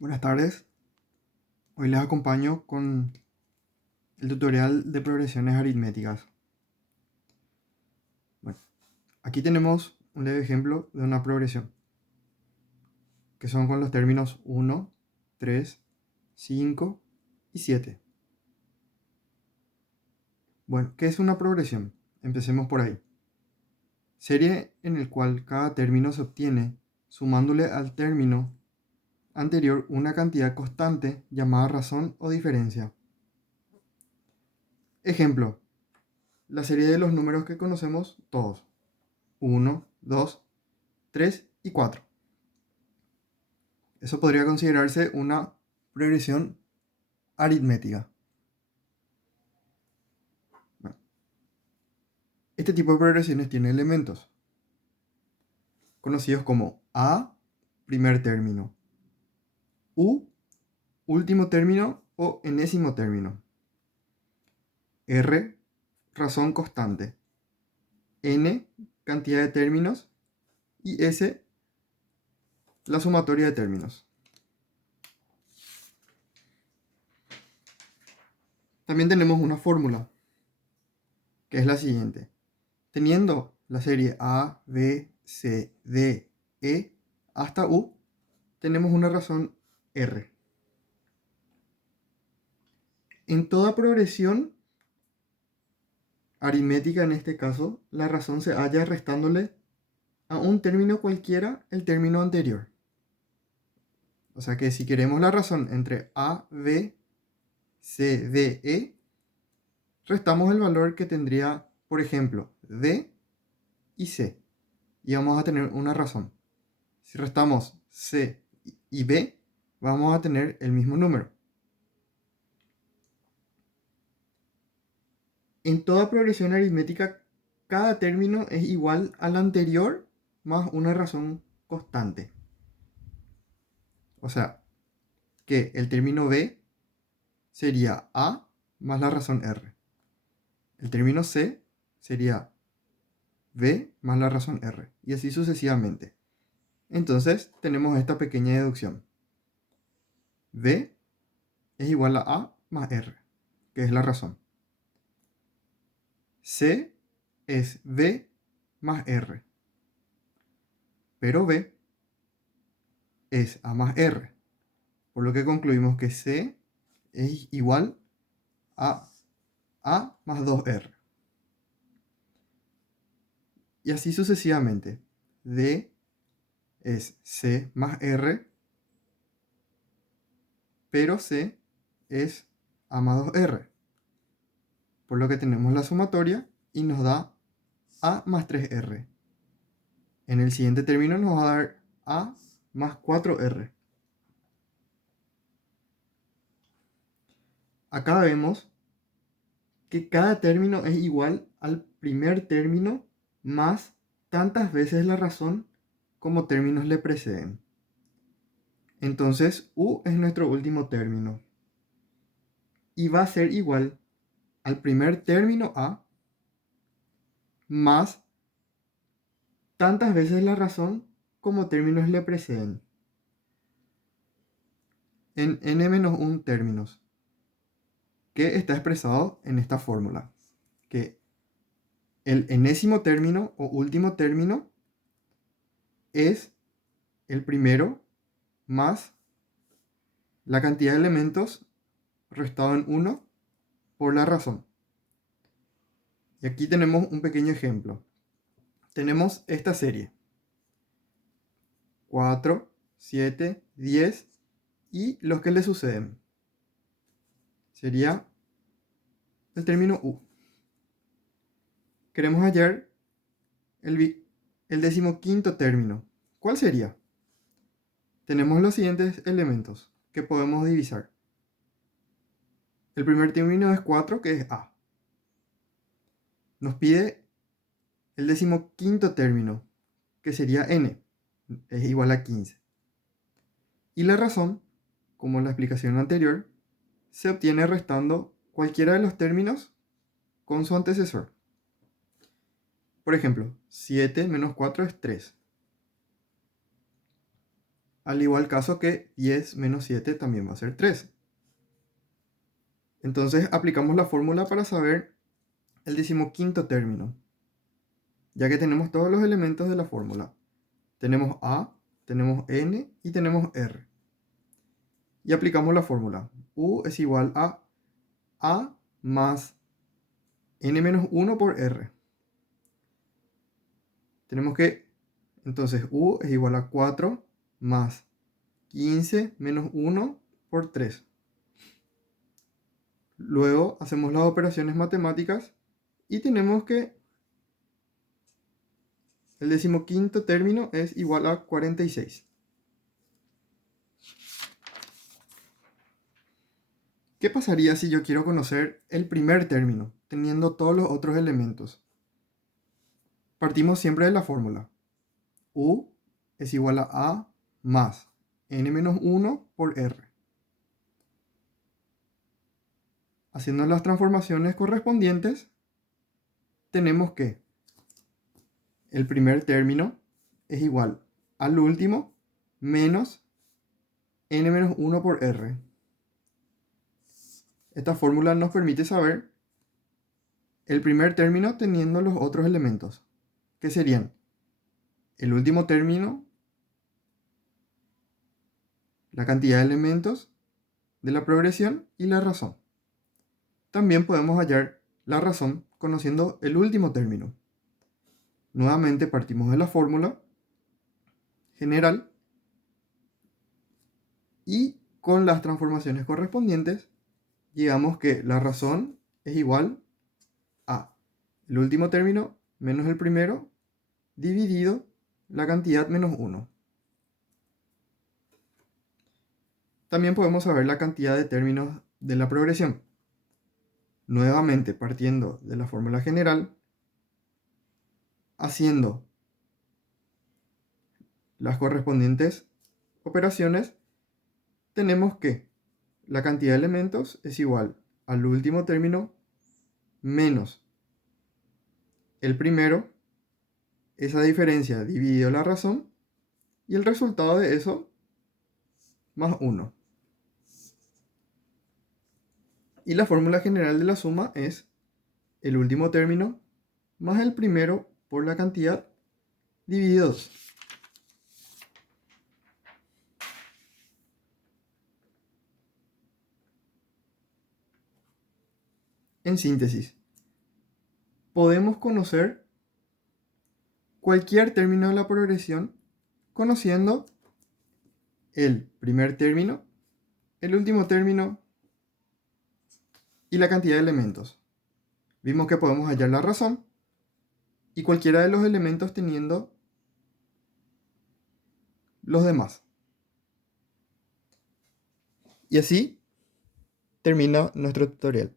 Buenas tardes, hoy les acompaño con el tutorial de progresiones aritméticas. Bueno, aquí tenemos un leve ejemplo de una progresión, que son con los términos 1, 3, 5 y 7. Bueno, ¿qué es una progresión? Empecemos por ahí. Serie en el cual cada término se obtiene sumándole al término anterior una cantidad constante llamada razón o diferencia. Ejemplo, la serie de los números que conocemos todos. 1, 2, 3 y 4. Eso podría considerarse una progresión aritmética. Bueno, este tipo de progresiones tiene elementos conocidos como A, primer término, U, último término o enésimo término, R, razón constante, N, cantidad de términos y S, la sumatoria de términos. También tenemos una fórmula, que es la siguiente. Teniendo la serie A, B, C, D, E hasta U, tenemos una razón R. En toda progresión aritmética, en este caso, la razón se halla restándole a un término cualquiera el término anterior. O sea que si queremos la razón entre A, B, C, D, E, restamos el valor que tendría, por ejemplo, D y C. Y vamos a tener una razón. Si restamos C y B, vamos a tener el mismo número. En toda progresión aritmética, cada término es igual al anterior más una razón constante. O sea, que el término B sería A más la razón R. El término C sería B más la razón R. Y así sucesivamente. Entonces, tenemos esta pequeña deducción. B es igual a A más R, que es la razón. C es B más R. Pero B es A más R. Por lo que concluimos que C es igual a A más 2R. Y así sucesivamente. D es C más R, pero C es A más 2R. Por lo que tenemos la sumatoria y nos da A más 3R. En el siguiente término nos va a dar A más 4R. Acá vemos que cada término es igual al primer término más tantas veces la razón como términos le preceden. Entonces, U es nuestro último término. Y va a ser igual al primer término A más tantas veces la razón como términos le preceden. En n-1 términos, que está expresado en esta fórmula. Que el enésimo término o último término es el primero más la cantidad de elementos restado en 1 por la razón. Y aquí tenemos un pequeño ejemplo. Tenemos esta serie. 4, 7, 10 y los que le suceden. Sería el término U. Queremos hallar el decimoquinto término. ¿Cuál sería? Tenemos los siguientes elementos que podemos divisar. El primer término es 4, que es A. Nos pide el decimoquinto término, que sería N, es igual a 15. Y la razón, como en la explicación anterior, se obtiene restando cualquiera de los términos con su antecesor. Por ejemplo, 7 menos 4 es 3. Al igual caso que 10 menos 7 también va a ser 13. Entonces aplicamos la fórmula para saber el decimoquinto término, ya que tenemos todos los elementos de la fórmula. Tenemos A, tenemos N y tenemos R. Y aplicamos la fórmula. U es igual a A más N menos 1 por R. Tenemos que, entonces U es igual a 4 más 15 menos 1 por 3. Luego hacemos las operaciones matemáticas y tenemos que el decimoquinto término es igual a 46. ¿Qué pasaría si yo quiero conocer el primer término, teniendo todos los otros elementos? Partimos siempre de la fórmula. U es igual a A más N menos 1 por R. Haciendo las transformaciones correspondientes, tenemos que el primer término es igual al último menos N menos 1 por R. Esta fórmula nos permite saber el primer término teniendo los otros elementos, que serían el último término, la cantidad de elementos de la progresión y la razón. También podemos hallar la razón conociendo el último término. Nuevamente partimos de la fórmula general y con las transformaciones correspondientes llegamos que la razón es igual a el último término menos el primero dividido la cantidad menos 1. También podemos saber la cantidad de términos de la progresión. Nuevamente partiendo de la fórmula general, haciendo las correspondientes operaciones, tenemos que la cantidad de elementos es igual al último término menos el primero, esa diferencia dividido la razón, y el resultado de eso más 1. Y la fórmula general de la suma es el último término más el primero por la cantidad dividido 2. En síntesis, podemos conocer cualquier término de la progresión conociendo el primer término, el último término y la cantidad de elementos. Vimos que podemos hallar la razón y cualquiera de los elementos teniendo los demás. Y así termina nuestro tutorial.